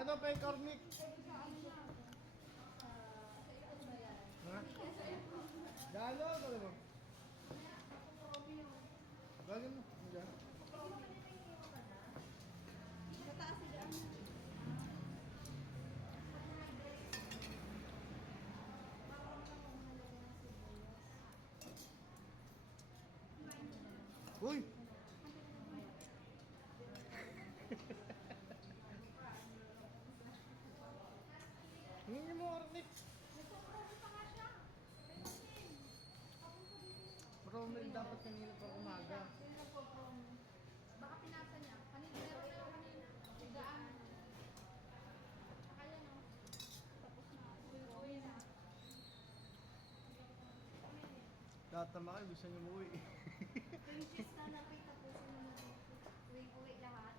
Ano pa yung cornic? Ha? Galo, galo mo. Bagay mo. Diyan. Sa taas sila. Uy! Hindi mo cornic. Promen dapat kanina pa umaga. Baka pinasa niya. Kanina, meron na yung kanina. Higaan. Kaya no. Tapos na. Uwi na. Tatama kayo, gusto niyo umuwi. Yung cheese na napay tapusin mo na. Uwi lahat.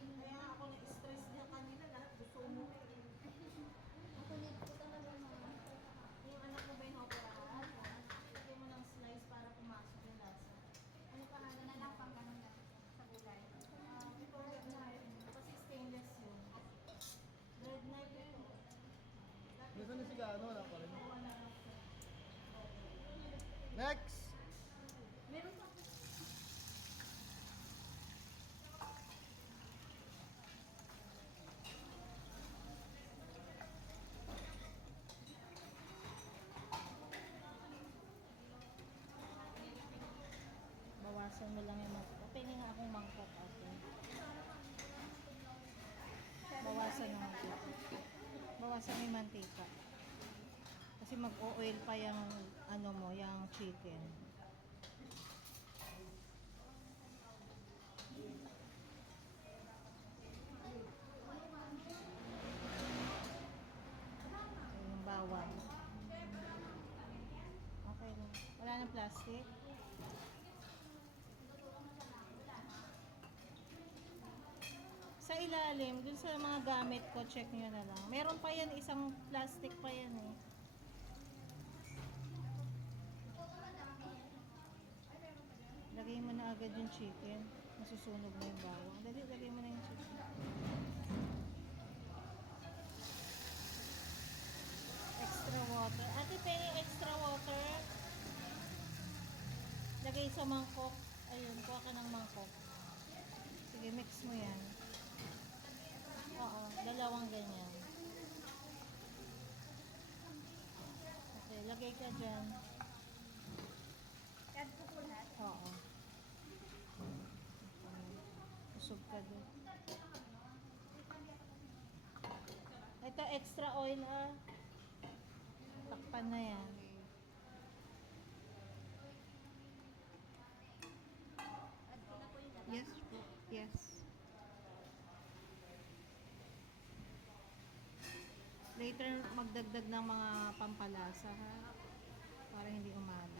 Kaya ako na-stress niya kanina, lahat gusto umuwi. Ako need ko talaga mga. Yung anak mo ba yung operahan? Lagyan mo ng slice para pumasok yung lasa. Ano pa nga na lang pang ganun na sa gulay. Before red knife, kasi stainless yun. Red knife ito. Gusto niyo siya ano, wala pa rin. Wala na. Next! Meron pa. Bawasan mo lang yung mangkok. Pwede nga akong mangkok ate. Bawasan ng mangkok. Bawasan mo yung mantika. Kasi mag-oil pa yung ano mo, yung chicken. Yung bawang. Okay lang. Wala nang plastic. Sa ilalim, dun sa mga gamit ko, check nyo na lang. Meron pa yan, isang plastic pa yan eh. Lagay mo na agad yung chicken. Masusunog na yung bawang. Dali, lagay mo na yung chicken. Extra water. Ate, Penny, extra water. Lagay sa mangkok. Ayun, kuha ka ng mangkok. Sige, mix mo yan. Oo, dalawang ganyan. Okay, lagay ka dyan. Kad ko po lahat. Oo. Usog ka doon. Ito, extra oil ah. Takpan na yan. Add ko na po yung lahat. Yes po. Yes. Later, magdagdag ng mga pampalasa ha. Para hindi umala.